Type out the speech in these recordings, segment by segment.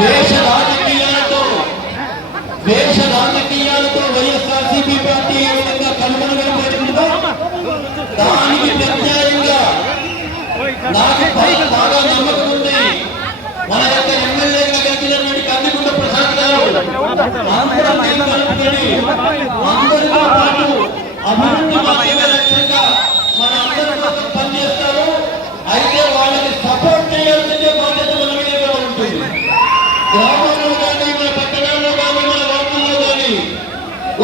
దేశ రాజకీయాలతో వైఎస్ఆర్సీపీ పార్టీ ఏ విధంగా కనుగొనబడిందో దానికి ప్రత్యాయంగా నాకు బాగా నమ్మకం ఉంది. మన యొక్క ఎమ్మెల్యేగా గెలిచినటువంటి కందికుంట ప్రసాద్ గారు అందరితో పాటు అభివృద్ధి మాత్రమే లక్ష్యంగా మన అందరి కోసం పనిచేస్తారు. అయితే వాళ్ళని సపోర్ట్ చేయాల్సిందే బాధ్యత మన మీద ఉంటుంది. గ్రామంలో కానీ మన పట్టణాల్లో కానీ మన రాష్ట్రంలో కానీ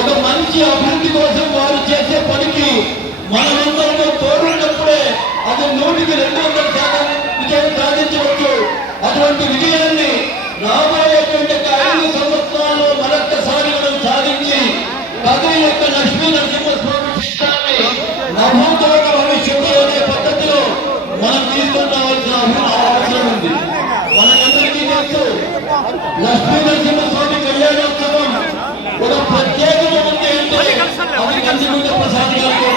ఒక మంచి అభివృద్ధి కోసం వారు చేసే పనికి మనమందరితో తోడున్నప్పుడే అది 100% విజయం సాధించవచ్చు. అటువంటి విజయాన్ని రాబోయేటువంటి 5 సంవత్సరాల్లో మరొక్కసారి మనం సాధించి కదిరి యొక్క లక్ష్మీ నరసింహస్వామి చిత్రాన్ని నభూతోక భవిష్యత్తు అనే పద్ధతిలో మనం తీసుకురావాల్సిన అవసరం ఉంది. మనకందరికీ తెలుసు లక్ష్మీ నరసింహస్వామి కళ్యాణోత్సవం ఒక ప్రత్యేకత ఉంది అంటే అది కందికుంట ప్రసాద్ గారితో